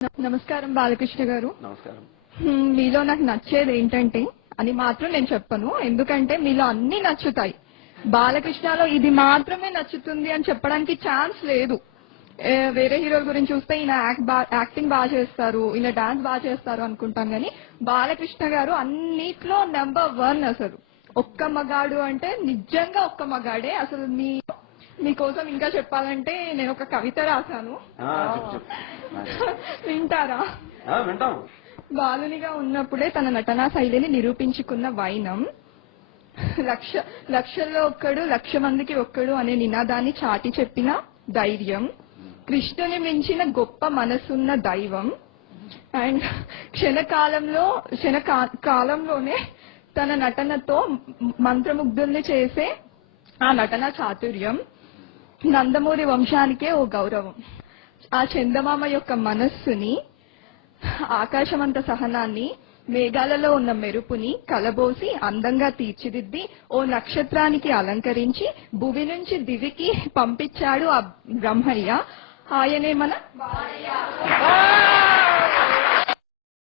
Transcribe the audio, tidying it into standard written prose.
నమస్కారం బాలకృష్ణ గారు. నమస్కారం. మీలో నాకు నచ్చేది ఏంటంటే అని మాత్రం నేను చెప్పను, ఎందుకంటే మీలో అన్ని నచ్చుతాయి. బాలకృష్ణలో ఇది మాత్రమే నచ్చుతుంది అని చెప్పడానికి ఛాన్స్ లేదు. వేరే హీరోల గురించి చూస్తే ఈయన యాక్టింగ్ బాగా చేస్తారు, ఈయన డాన్స్ బాగా చేస్తారు అనుకుంటాం, కానీ బాలకృష్ణ గారు అన్నిట్లో నెంబర్ 1. అసలు ఒక్క మగాడు అంటే నిజంగా ఒక్క మగాడే. అసలు మీకోసం ఇంకా చెప్పాలంటే నేను ఒక కవిత రాశాను, వింటారా? వింటాం. బాలునిగా ఉన్నప్పుడే తన నటనా శైలిని నిరూపించుకున్న వైనం, లక్షల్లో ఒక్కడు, లక్ష మందికి ఒక్కడు అనే నినాదాన్ని చాటి చెప్పిన ధైర్యం, కృష్ణుని మించిన గొప్ప మనసున్న దైవం, అండ్ క్షణకాలంలోనే తన నటనతో మంత్రముగ్ధుల్ని చేసే ఆ నటన చాతుర్యం, నందమూరి వంశానికే ఓ గౌరవం. ఆ చందమామ యొక్క మనస్సుని, ఆకాశమంత సహనాన్ని, మేఘాలలో ఉన్న మెరుపుని కలబోసి అందంగా తీర్చిదిద్ది ఓ నక్షత్రానికి అలంకరించి భూమి నుంచి దివికి పంపించాడు ఆ బ్రహ్మయ్య. ఆయనే మన